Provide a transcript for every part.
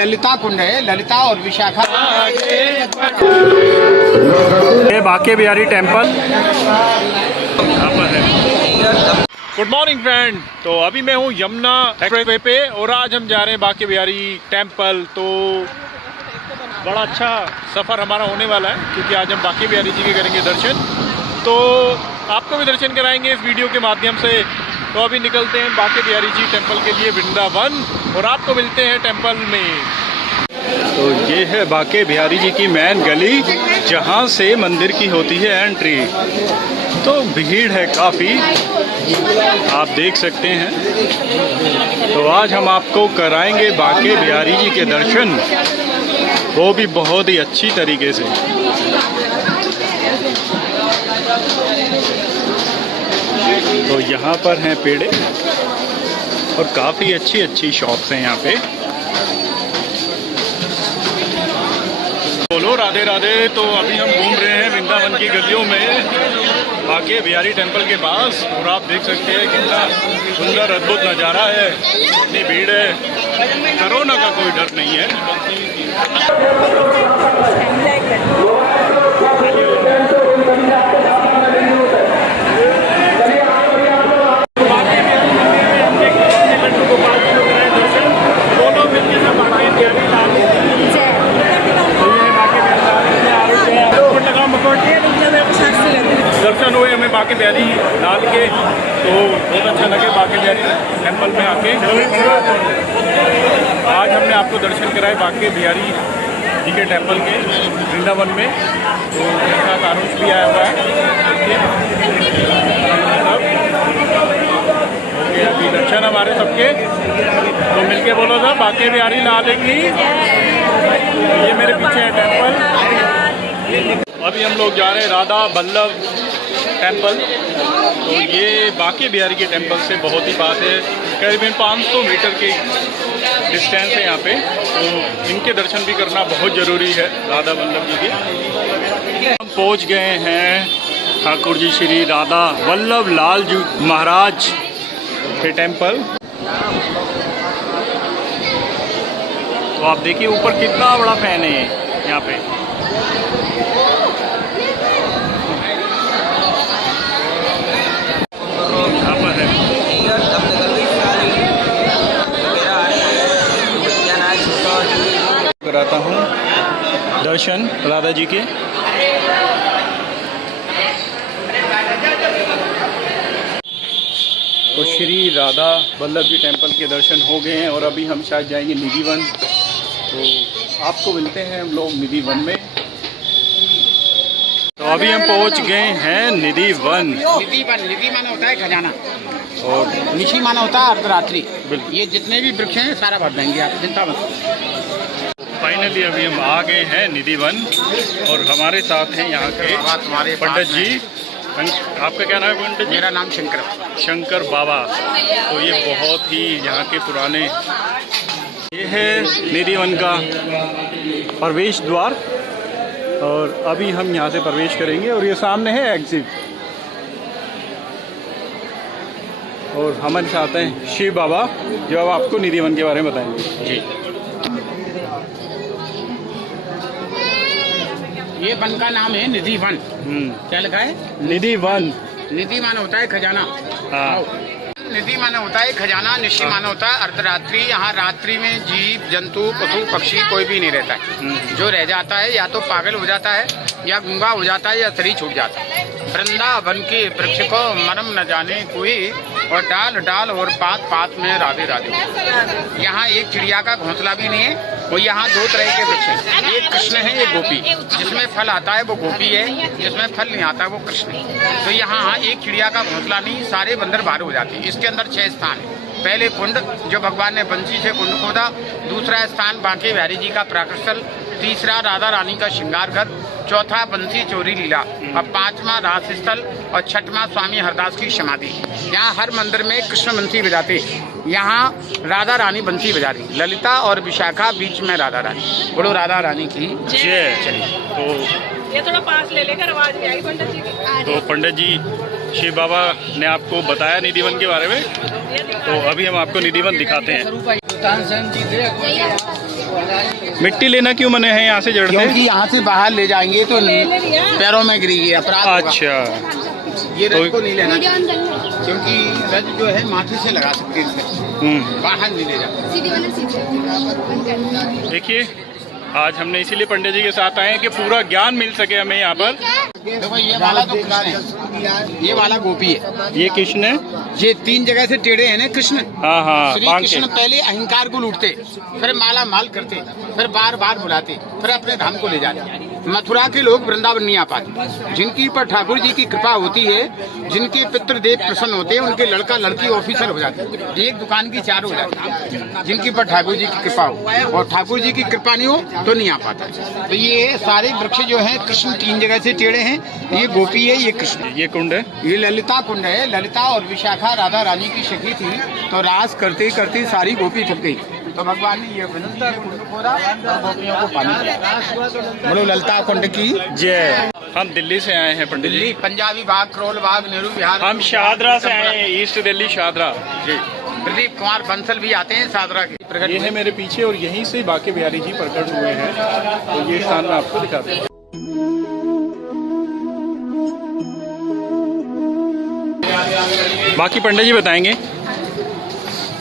ललिता कुंड है, ललिता और विशाखा। ये बाके बिहारी टेम्पल यहाँ पर है। गुड मॉर्निंग फ्रेंड, तो अभी मैं हूँ यमुना एक्सप्रेसवे पे और आज हम जा रहे हैं बाके बिहारी टेम्पल। तो बड़ा अच्छा सफ़र हमारा होने वाला है क्योंकि आज हम बाके बिहारी जी के करेंगे दर्शन, तो आपको भी दर्शन कराएंगे इस वीडियो के माध्यम से। तो अभी निकलते हैं बाके बिहारी जी टेम्पल के लिए वृंदावन और आपको मिलते हैं टेम्पल में। तो ये है बाके बिहारी जी की मेन गली जहाँ से मंदिर की होती है एंट्री। तो भीड़ है काफ़ी, आप देख सकते हैं। तो आज हम आपको कराएंगे बाके बिहारी जी के दर्शन, वो भी बहुत ही अच्छी तरीके से। तो यहाँ पर हैं पेड़े और काफ़ी अच्छी अच्छी शॉप्स हैं यहाँ पे। बोलो राधे राधे। तो अभी हम घूम रहे हैं वृंदावन की गलियों में बाके बिहारी टेम्पल के पास और आप देख सकते हैं कितना सुंदर अद्भुत नज़ारा है, इतनी भीड़ है, कोरोना का कोई डर नहीं है। दर्शन हुए हमें बाके बिहारी लाल के, तो बहुत अच्छा लगे बाके बिहारी टेम्पल में आके। आज हमने आपको दर्शन कराए बाके बिहारी जी के टेम्पल के वृंदावन में। तो मेरे साथ आरुष भी आया हुआ है, ओके। अभी दर्शन हमारे सबके, तो मिलके बोलो सब बाके बिहारी लाल की। ये मेरे पीछे है टेम्पल। अभी हम लोग जा रहे हैं राधा वल्लभ टेम्पल। तो ये बाके बिहारी के टेम्पल से बहुत ही पास है, करीबन 500 मीटर की डिस्टेंस है यहाँ पे। तो इनके दर्शन भी करना बहुत ज़रूरी है राधा वल्लभ जी के। हम पहुँच गए हैं ठाकुर जी श्री राधा वल्लभ लाल जी महाराज के टेम्पल। तो आप देखिए ऊपर कितना बड़ा फैन है यहाँ पे। कराता हूँ दर्शन राधा जी के। तो श्री राधा वल्लभ जी टेम्पल के दर्शन हो गए हैं और अभी हम शायद जाएंगे निधि वन। तो आपको मिलते हैं हम लोग निधि वन में। तो अभी हम पहुंच गए हैं निधि वन। निधि माना होता है खजाना और निशि माना होता है अर्धरात्रि। ये जितने भी वृक्ष हैं सारा भर देंगे आप, चिंता मत। फाइनली अभी हम आ गए हैं निधि वन और हमारे साथ हैं यहाँ के पंडित जी। आपका क्या नाम है पंडित जी? मेरा नाम शंकर बाबा। तो ये बहुत ही यहाँ के पुराने, ये है निधि वन का प्रवेश द्वार और अभी हम यहाँ से प्रवेश करेंगे और ये सामने है एग्जिट। और हमारे साथ हैं शिव बाबा जो अब आपको निधि वन के बारे में बताएंगे। जी, ये वन का नाम है निधि वन। क्या लिखा है? निधि वन। निधि माना होता है खजाना। हाँ। निधि माना होता है खजाना, निशि माना होता है अर्धरात्रि। यहाँ रात्रि में जीव जंतु पशु पक्षी कोई भी नहीं रहता है। जो रह जाता है या तो पागल हो जाता है या गूंगा हो जाता है या शरीर छूट जाता है। वृंदावन के वृक्ष को मरम न जाने कोई और डाल डाल और पात पात में राधे राधे। यहाँ एक चिड़िया का घोंसला भी नहीं है। और यहाँ दो तरह के वृक्ष हैं, एक कृष्ण है एक गोपी। जिसमें फल आता है वो गोपी है, जिसमें फल नहीं आता है वो कृष्ण है। तो यहाँ एक चिड़िया का घोंसला नहीं, सारे बंदर बाहर हो जाते हैं। इसके अंदर 6 स्थान है। पहले कुंड जो भगवान ने बंसी से कुंड खोदा, दूसरा स्थान बाके बिहारी जी का प्राकस्थल, तीसरा राधा रानी का श्रृंगार घर, चौथा बंसी चोरी लीला और पांचवा रास स्थल और छठवां स्वामी हरदास की समाधि। यहाँ हर मंदिर में कृष्ण बंसी बजाते, यहाँ राधा रानी बंसी बजा रही, ललिता और विशाखा बीच में राधा रानी। बोलो राधा रानी की जय। चलिए तो ये थोड़ा पास ले लेकर आवाज नहीं आई पंडित जी की। तो पंडित जी शिव बाबा ने आपको बताया निधि वन के बारे में, तो अभी हम आपको निधि वन दिखाते हैं। मिट्टी लेना क्यों मने है यहाँ से जड़ से? क्योंकि यहाँ से बाहर ले जाएंगे तो पैरों में गिरेगी, अपराध होगा। अच्छा, ये रज को नहीं लेना, क्योंकि रज जो है माथे से लगा सकते हैं, बाहर नहीं ले जाते। देखिए आज हमने इसीलिए पंडित जी के साथ आए हैं कि पूरा ज्ञान मिल सके हमें यहाँ पर। देखो ये वाला तो कृष्ण है, ये वाला गोपी है, ये कृष्ण है। ये 3 जगह से टेढ़े हैं ना कृष्ण। हाँ हाँ, श्री कृष्ण पहले अहंकार को लूटते, फिर माला माल करते, फिर बार बार बुलाते, फिर अपने धाम को ले जाते। मथुरा के लोग वृंदावन नहीं आ पाते, जिनकी पर ठाकुर जी की कृपा होती है, जिनके पितृदेव प्रसन्न होते हैं, उनके लड़का लड़की ऑफिसर हो जाते हैं, एक दुकान की 4 हो जाती है, जिनकी पर ठाकुर जी की कृपा हो। और ठाकुर जी की कृपा नहीं हो तो नहीं आ पाता। तो ये सारे वृक्ष जो हैं कृष्ण 3 जगह से टेढ़े हैं। ये गोपी है, ये कृष्ण है। ये कुंड है, ये ललिता कुंड है। ललिता और विशाखा राधा रानी की सखी थी, तो रास करते करते सारी गोपी थक गई, तो भगवान ने ये कुंड खोदा और गोपियों को पानी दिया। बोलो ललिता कुंड की जय। हम दिल्ली से आए हैं पंडित जी। दिल्ली, पंजाबी बाग, करोल बाग, नेहरू विहार। हम शाहदरा से आए हैं, ईस्ट दिल्ली शाहदरा। जी, प्रदीप कुमार बंसल भी आते हैं शाहदरा के। ये है मेरे पीछे और यहीं से बाके बिहारी जी प्रकट हुए हैं, तो ये स्थान मैं आपको दिखाता हूँ। बाकी पंडित जी बताएंगे।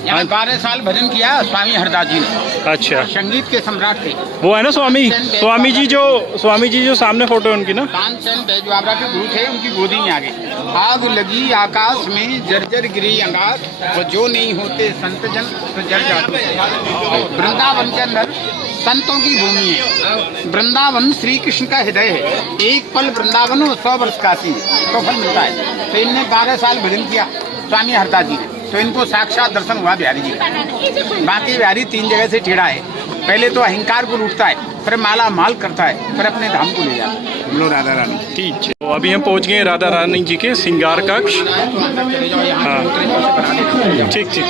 यहाँ 12 साल भजन किया स्वामी हरदास जी ने। अच्छा, संगीत के सम्राट थे। वो है ना स्वामी जी जो सामने फोटो है उनकी ना। तानसेन बैजवाबरा के गुरु थे, उनकी गोदी में आ गए। आग लगी आकाश में, जर्जर गिरी अंगार, वो जो नहीं होते संत जन तो जल जाते। वृंदावन के अंदर संतों की भूमि है। वृंदावन श्री कृष्ण का हृदय है। एक पल वृंदावन हो 100 वर्ष काशी, तो फल मिलता है। तो इनने 12 साल भजन किया स्वामी हरदास जी ने, तो इनको साक्षात दर्शन हुआ बिहारी जी का। बाकी बिहारी 3 जगह से टेढ़ा है। पहले तो अहंकार को लूटता है, फिर माला माल करता है, फिर अपने धाम को ले जाता है। हम लोग राधा रानी। ठीक है, तो अभी हम पहुंच गए राधा रानी जी के श्रृंगार कक्ष। हाँ, ठीक ठीक।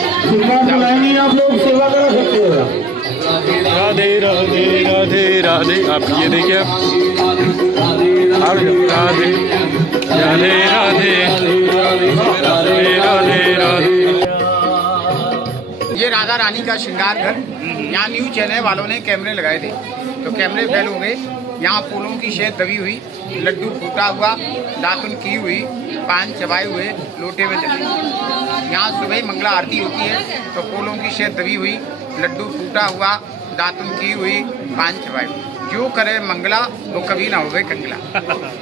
आप लोग सेवा करा सकते हो। राधे राधे राधे राधे। आप ये देखिए, आप राधे राधे राधे राधे राधे राधे। ये राधा रानी का श्रृंगार घर। यहाँ न्यूज चैनल वालों ने कैमरे लगाए थे, तो कैमरे फेल हो गए। यहाँ फूलों की शहद दबी हुई, लड्डू फूटा हुआ, दातुन की हुई, पान चबाए हुए लोटे में जले। यहाँ सुबह मंगला आरती होती है, तो फूलों की शहद दबी हुई, लड्डू फूटा हुआ, दातुन की हुई, पान चबाए हुए। जो करे मंगला वो कभी ना होवे कंगला।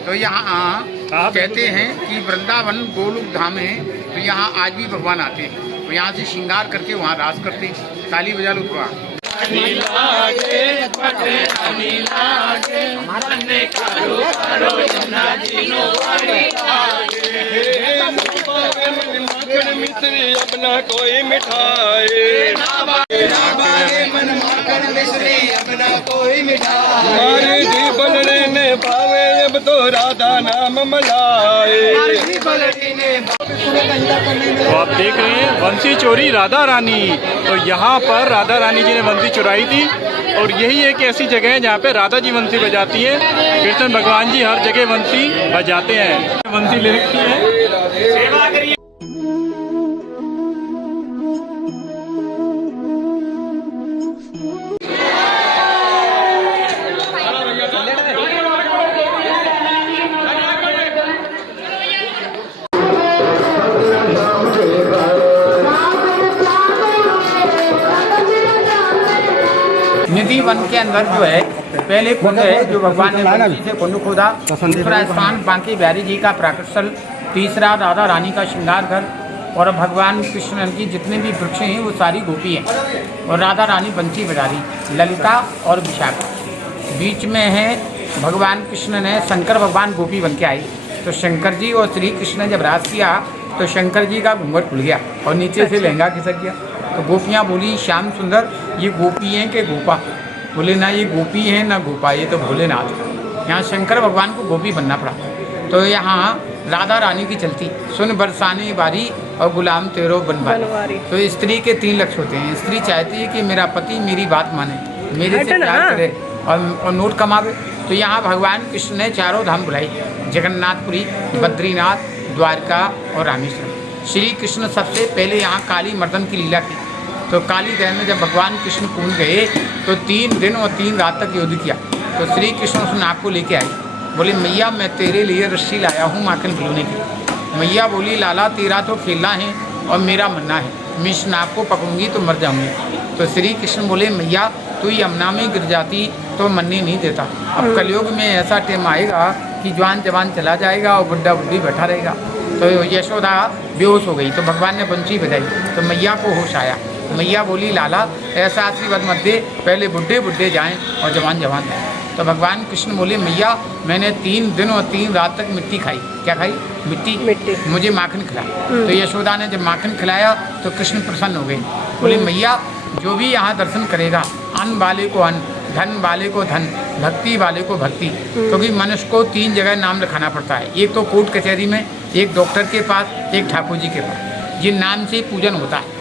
तो यहाँ कहते हैं कि वृंदावन गोलोक धाम है, तो यहाँ आज भी भगवान आते हैं। तो यहाँ से श्रृंगार करके वहाँ रास करते हैं। ताली बजा लो थोड़ा। अपना कोई मिठाई हमारे जी बलड़े ने पावे, अब तो राधा नाम मलाए। तो आप देख रहे हैं बंसी चोरी राधा रानी। तो यहाँ पर राधा रानी जी ने बंसी चुराई थी, और यही एक ऐसी जगह है जहाँ पे राधा जी बंसी बजाती है। कृष्ण भगवान जी हर जगह बंसी बजाते हैं। बंसी ले रखी है। निधि वन के अंदर जो है पहले कुंड है, जो भगवान ने बंसी से कुंड खोदा। दूसरा स्थान बांके बिहारी जी का प्राकट स्थल। तीसरा राधा रानी का श्रृंगार घर। और भगवान कृष्ण की जितने भी वृक्ष हैं वो सारी गोपी हैं, और राधा रानी बंसी बजा रही, ललिता और विशाखा। बीच में है भगवान कृष्ण ने, शंकर भगवान गोपी बन के आए। तो शंकर जी और श्री कृष्ण ने जब रास किया तो शंकर जी का घूंघट खुल गया और नीचे से लहंगा खिसक गया। तो गोपियाँ बोली, श्याम सुंदर ये गोपी हैं कि गोपा? बोले ना ये गोपी है ना गोपा, ये तो भोलेनाथ। यहाँ शंकर भगवान को गोपी बनना पड़ा। तो यहाँ राधा रानी की चलती, सुन बरसाने बारी और गुलाम तेरो बनवारी। तो स्त्री के 3 लक्ष्य होते हैं। स्त्री चाहती है कि मेरा पति मेरी बात माने, मेरे से प्यार करे और नोट कमावे। तो यहाँ भगवान कृष्ण ने 4 धाम बुलाई, जगन्नाथपुरी, बद्रीनाथ, द्वारका और रामेश्वरम। श्री कृष्ण सबसे पहले यहाँ काली मर्दन की लीला की। तो काली दहन में जब भगवान कृष्ण कूद गए तो 3 दिन और 3 रात तक युद्ध किया। तो श्री कृष्ण उस नाग को लेके आई, बोले मैया मैं तेरे लिए रस्सी लाया हूँ माखन पिलाने की। मैया बोली लाला तेरा तो खेलना है और मेरा मरना है, मैं इस नाग को पकड़ूंगी तो मर जाऊंगी। तो श्री कृष्ण बोले मैया तू यमुना में गिर जाती तो मरने नहीं देता। अब कलयुग में ऐसा टाइम आएगा कि जवान जवान चला जाएगा और बुढ़ा बुढ़ी बैठा रहेगा। तो यशोदा बेहोश हो गई, तो भगवान ने बंसी बजाई तो मैया को होश आया। मैया बोली लाला ऐसा आशीर्वाद मत दे, पहले बुढ़े बुढ़े जाएं और जवान जवान जाएं। तो भगवान कृष्ण बोले मैया मैंने 3 दिन और 3 रात तक मिट्टी खाई। क्या खाई? मिट्टी। मुझे माखन खिलाया। तो यशोदा ने जब माखन खिलाया तो कृष्ण प्रसन्न हो गए, बोले मैया जो भी यहाँ दर्शन करेगा, अन्न वाले को अन्न, धन वाले को धन, भक्ति वाले को भक्ति। क्योंकि मनुष्य को 3 जगह नाम लिखाना पड़ता है, एक तो कोर्ट कचहरी में, एक डॉक्टर के पास, एक ठाकुर जी के पास। ये नाम से पूजन होता है,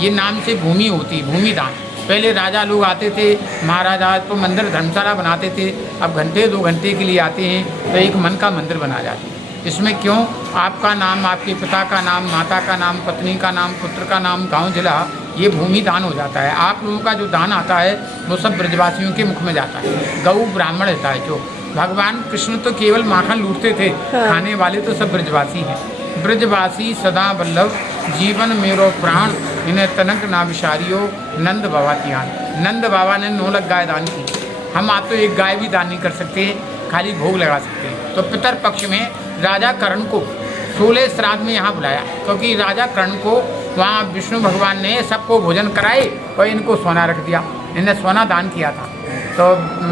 ये नाम से भूमि होती है, भूमि दान। पहले राजा लोग आते थे, महाराजा तो मंदिर धर्मशाला बनाते थे, अब घंटे 2 घंटे के लिए आते हैं तो एक मन का मंदिर बना जाते हैं। इसमें क्यों? आपका नाम, आपके पिता का नाम, माता का नाम, पत्नी का नाम, पुत्र का नाम, गांव जिला, ये भूमि दान हो जाता है। आप लोगों का जो दान आता है वो सब ब्रजवासियों के मुख में जाता है। गऊ ब्राह्मण रहता है जो। भगवान कृष्ण तो केवल माखन लूटते थे, खाने वाले तो सब ब्रजवासी हैं। ब्रजवासी सदा वल्लभ जीवन मेरो प्राण, इन्हें तनक ना विशारियो नंद बाबा ध्यान। नंद बाबा ने 9 लाख गाय दान की। हम आप तो एक गाय भी दान नहीं कर सकते, खाली भोग लगा सकते हैं। तो पितर पक्ष में राजा कर्ण को 16 श्राद्ध में यहाँ बुलाया, क्योंकि राजा कर्ण को वहाँ विष्णु भगवान ने सबको भोजन कराए और इनको सोना रख दिया, इन्हें सोना दान किया था। तो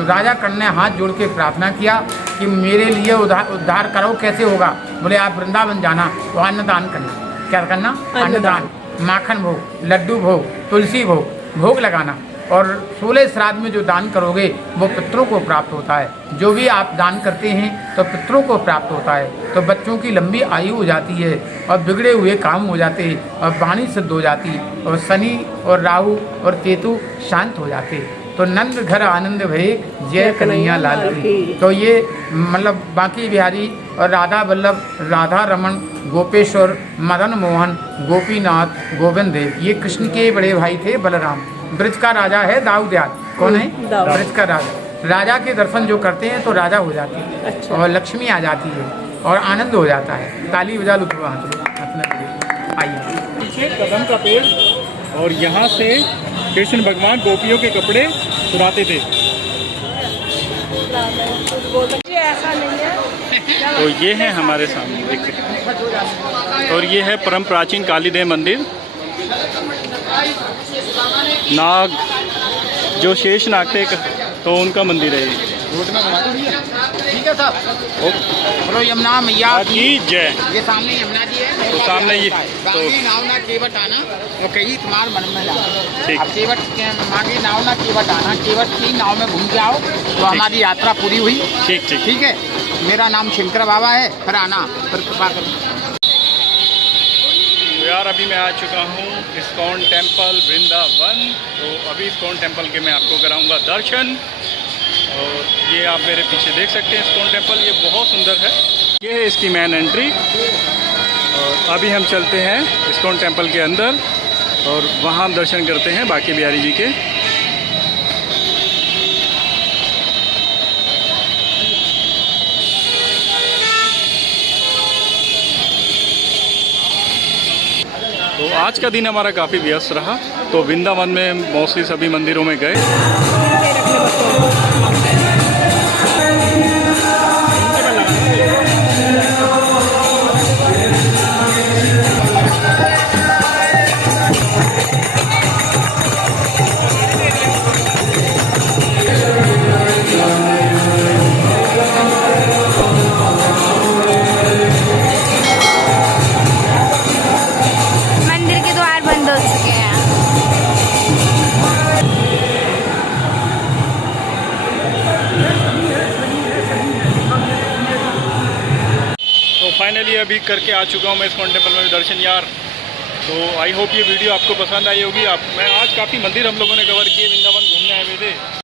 राजा कर्ण ने हाथ जोड़ के प्रार्थना किया कि मेरे लिए उद्धार करो। कैसे होगा? बोले आप वृंदावन जाना, वहाँ अन्नदान करना। क्या करना? अन्नदान, माखन भोग, लड्डू भोग, तुलसी भोग, भोग लगाना। और 16 श्राद्ध में जो दान करोगे वो पितरों को प्राप्त होता है। जो भी आप दान करते हैं तो पितरों को प्राप्त होता है। तो बच्चों की लंबी आयु हो जाती है और बिगड़े हुए काम हो जाते हैं और वाणी सिद्ध हो जाती, और शनि और राहु और केतु शांत हो जाते। तो नंद घर आनंद भये जय कन्हैया लाल की। तो ये मतलब बांकी बिहारी और राधा वल्लभ, राधा रमन, गोपेश्वर, मदन मोहन, गोपीनाथ, गोविंद देव, ये कृष्ण के बड़े भाई थे बलराम। ब्रज का राजा है दाऊदयाद। कौन है? ब्रज का राजा। राजा के दर्शन जो करते हैं तो राजा हो जाते हैं। अच्छा। और लक्ष्मी आ जाती है और आनंद हो जाता है। ताली बजा लो, आइए। पीछे कदम का पेड़ और यहाँ से कृष्ण भगवान गोपियों के कपड़े चुराते थे। ऐसा नहीं है। तो ये है हमारे सामने, देख सकते हैं। और ये है परम प्राचीन कालीदेव मंदिर। नाग जो शेष नाग थे तो उनका मंदिर है। ठीक है साहब। बोलो यमुना मैया की जय। ये सामने यमुना जी है, तो सामने ये तो नाव ना केवट आना तो कहीं तुम्हार मन में जाना। ठीक। अब केवट मांगे नाव ना केवट आना, केवट की नाव में घूम के आओ तो हमारी यात्रा पूरी हुई। ठीक ठीक ठीक है। मेरा नाम शंकर बाबा है, फिर आना, फिर कृपा करो। तो यार अभी मैं आ चुका हूँ इस्कॉन टेम्पल वृंदावन। तो अभी इस्कॉन टेम्पल के मैं आपको कराऊंगा दर्शन। और ये आप मेरे पीछे देख सकते हैं इस्कॉन टेम्पल, ये बहुत सुंदर है। ये है इसकी मेन एंट्री। और अभी हम चलते हैं इस्कॉन टेम्पल के अंदर और वहाँ हम दर्शन करते हैं बांके बिहारी जी के। तो आज का दिन हमारा काफ़ी व्यस्त रहा। तो वृंदावन में मोस्टली सभी मंदिरों में गए। मंदिर के द्वार बंद हो चुके हैं। तो फाइनली अभी करके आ चुका हूँ मैं इस्कॉन टेम्पल में दर्शन यार। तो आई होप ये वीडियो आपको पसंद आई होगी। मैं आज काफ़ी मंदिर हम लोगों ने कवर किए, वृंदावन घूमने आए हुए थे।